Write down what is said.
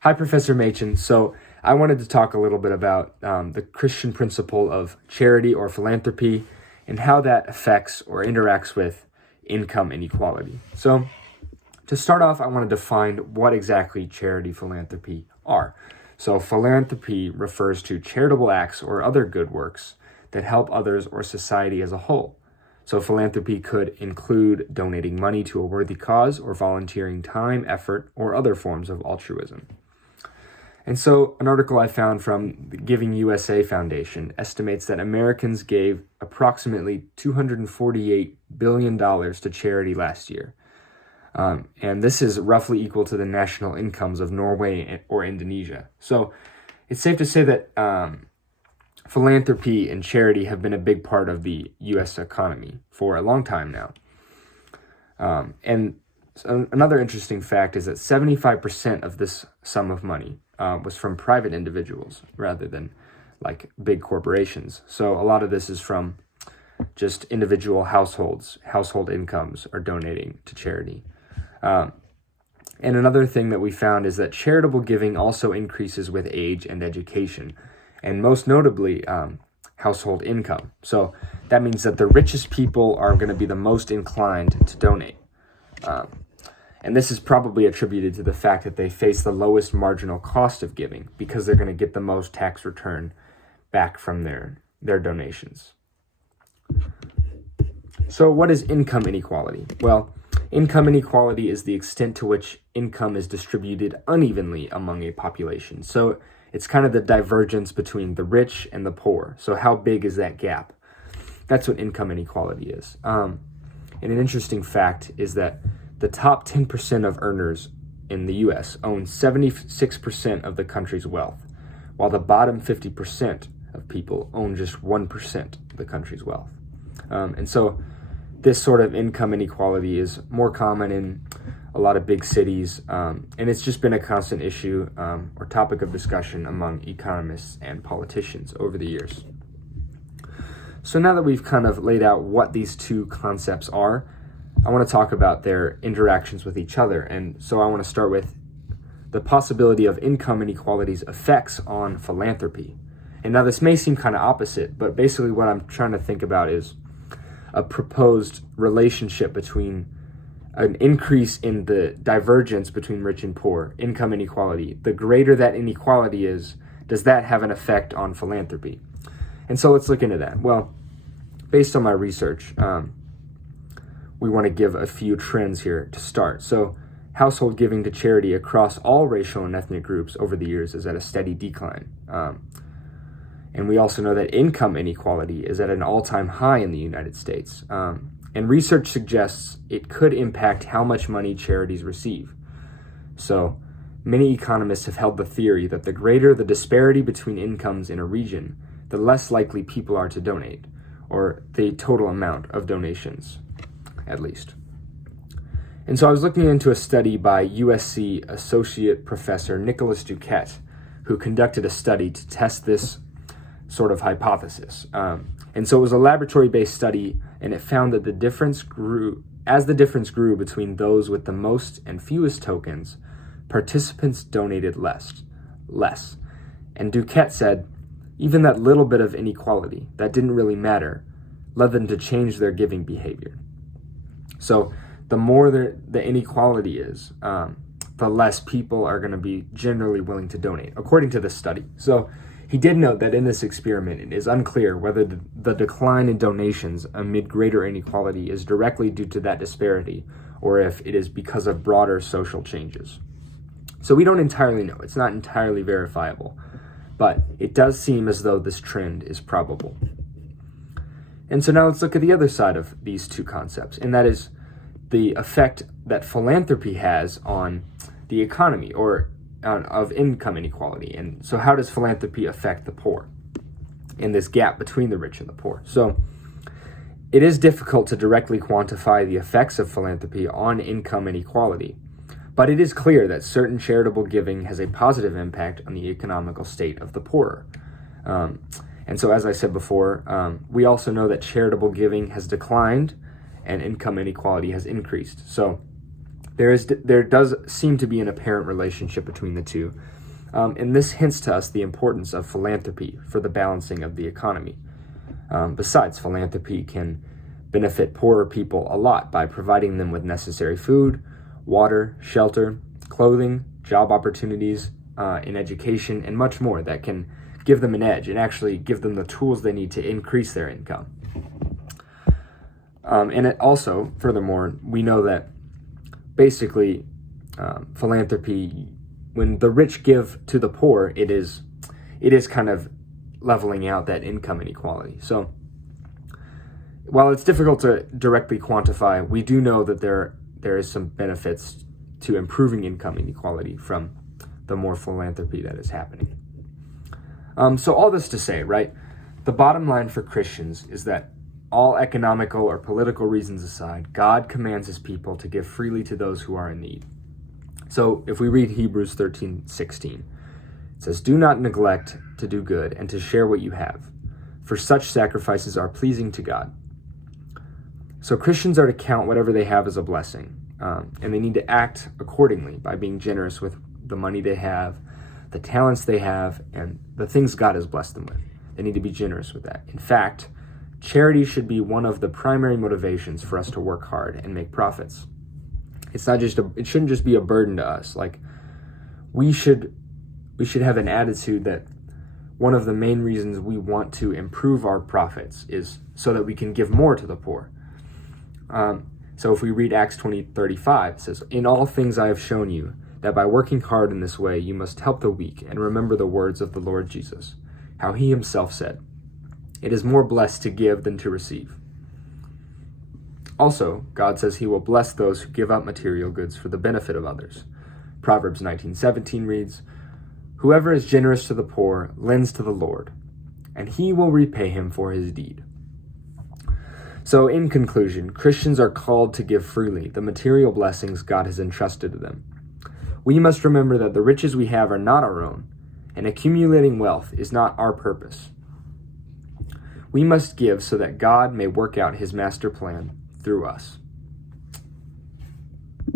Hi, Professor Machen. So I wanted to talk a little bit about the Christian principle of charity or philanthropy and how that affects or interacts with income inequality. So to start off, I want to define what exactly charity philanthropy are. So philanthropy refers to charitable acts or other good works that help others or society as a whole. So philanthropy could include donating money to a worthy cause or volunteering time, effort, or other forms of altruism. And so an article I found from the Giving USA Foundation estimates that Americans gave approximately $248 billion to charity last year. And this is roughly equal to the national incomes of Norway or Indonesia. So it's safe to say that philanthropy and charity have been a big part of the U.S. economy for a long time now. And so another interesting fact is that 75% of this sum of money was from private individuals rather than like big corporations. So a lot of this is from just individual households. Household incomes are donating to charity. And another thing that we found is that charitable giving also increases with age and education, and most notably, household income. So that means that the richest people are going to be the most inclined to donate. And this is probably attributed to the fact that they face the lowest marginal cost of giving because they're going to get the most tax return back from their donations. So what is income inequality? Well, income inequality is the extent to which income is distributed unevenly among a population. So it's kind of the divergence between the rich and the poor. So how big is that gap? That's what income inequality is. And an interesting fact is that the top 10% of earners in the U.S. own 76% of the country's wealth, while the bottom 50% of people own just 1% of the country's wealth. And so this sort of income inequality is more common in a lot of big cities, and it's just been a constant issue or topic of discussion among economists and politicians over the years. So now that we've kind of laid out what these two concepts are, I want to talk about their interactions with each other. And so I want to start with the possibility of income inequality's effects on philanthropy. And now this may seem kind of opposite, but basically what I'm trying to think about is a proposed relationship between an increase in the divergence between rich and poor, income inequality. The greater that inequality is, does that have an effect on philanthropy? And so let's look into that. Well, based on my research, we want to give a few trends here to start. So household giving to charity across all racial and ethnic groups over the years is at a steady decline. And we also know that income inequality is at an all-time high in the United States. And research suggests it could impact how much money charities receive. So many economists have held the theory that the greater the disparity between incomes in a region, the less likely people are to donate, or the total amount of donations, at least. And so I was looking into a study by USC Associate Professor Nicholas Duquette, who conducted a study to test this sort of hypothesis. And so it was a laboratory-based study, and it found that the difference grew grew between those with the most and fewest tokens, participants donated less. And Duquette said, even that little bit of inequality that didn't really matter led them to change their giving behavior. So the more the inequality is, the less people are going to be generally willing to donate, according to this study. So he did note that in this experiment, it is unclear whether the decline in donations amid greater inequality is directly due to that disparity, or if it is because of broader social changes. So we don't entirely know. It's not entirely verifiable, but it does seem as though this trend is probable. And so now let's look at the other side of these two concepts, and that is the effect that philanthropy has on the economy, or of income inequality. And so how does philanthropy affect the poor in this gap between the rich and the poor? So it is difficult to directly quantify the effects of philanthropy on income inequality, but it is clear that certain charitable giving has a positive impact on the economical state of the poorer. And so, as I said before, we also know that charitable giving has declined and income inequality has increased. So There does seem to be an apparent relationship between the two, and this hints to us the importance of philanthropy for the balancing of the economy. Besides, philanthropy can benefit poorer people a lot by providing them with necessary food, water, shelter, clothing, job opportunities, in education, and much more that can give them an edge and actually give them the tools they need to increase their income. And it also, furthermore, we know that basically philanthropy, when the rich give to the poor, it is kind of leveling out that income inequality. So while it's difficult to directly quantify, we do know that there is some benefits to improving income inequality from the more philanthropy that is happening. So all this to say, right, the bottom line for Christians is that all economical or political reasons aside, God commands his people to give freely to those who are in need. So if we read Hebrews 13:16, it says, "Do not neglect to do good and to share what you have, for such sacrifices are pleasing to God." So Christians are to count whatever they have as a blessing, and they need to act accordingly by being generous with the money they have, the talents they have, and the things God has blessed them with. They need to be generous with that. In fact, charity should be one of the primary motivations for us to work hard and make profits. It's not just it shouldn't just be a burden to us. Like we should have an attitude that one of the main reasons we want to improve our profits is so that we can give more to the poor. So if we read Acts 20:35, it says, "In all things I have shown you that by working hard in this way, you must help the weak and remember the words of the Lord Jesus, how he himself said, 'It is more blessed to give than to receive.'" Also, God says he will bless those who give up material goods for the benefit of others. Proverbs 19:17 reads, "Whoever is generous to the poor lends to the Lord, and he will repay him for his deed." So in conclusion, Christians are called to give freely the material blessings God has entrusted to them. We must remember that the riches we have are not our own, and accumulating wealth is not our purpose. We must give so that God may work out his master plan through us.